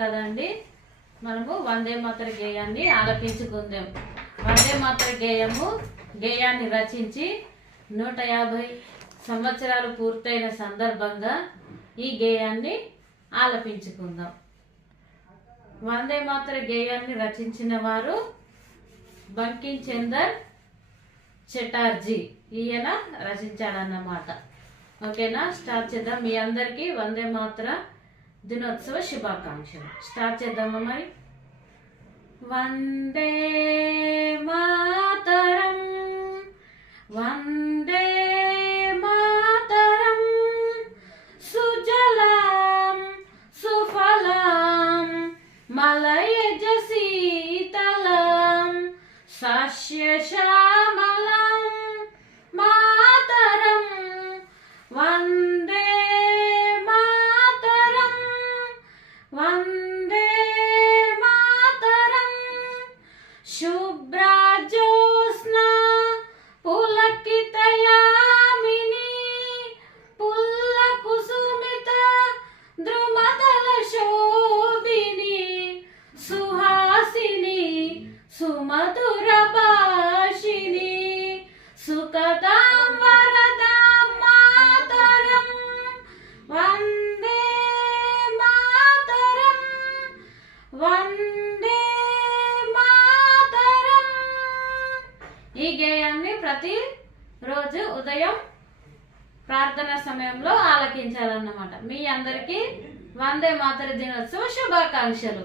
కదండి, మనము వందే మాతర గేయాన్ని ఆలపించుకుందాం. వందే మాతర గేయాన్ని రచించి 150 సంవత్సరాలు పూర్తయిన సందర్భంగా ఈ గేయాన్ని ఆలపించుకుందాం. వందే మాతర గేయాన్ని రచించిన వారు బంకిం చందర్ చటర్జీ, ఈయన రచించాడన్నమాట. ఓకేనా, స్టార్ట్ చేద్దాం. మీ అందరికీ వందే మాతర దినోత్సవ శుభాకాంక్షలు. స్టార్ట్ చేద్దామా మరి. వందే మాతరం వందే మాతరం సుజలాం సుఫలాం మలయజ శీతలాం సస్యశ్యామలాం మాతరం వందే మాతరం వందే మాతరం శుభ్రజ్యోత్స్నా పులకితయామిని పుల్లకుసుమిత ద్రుమదల శోభిని సుహాసిని సుమధుర భాషిని సుఖదాం వరదాం మాతరం వందే మాతరం వందే మాతరం. ఈ గేయాన్ని ప్రతి రోజు ఉదయం ప్రార్థన సమయంలో ఆలకించాలన్నమాట. మీ అందరికీ వందే మాతర దినోత్సవ శుభాకాంక్షలు.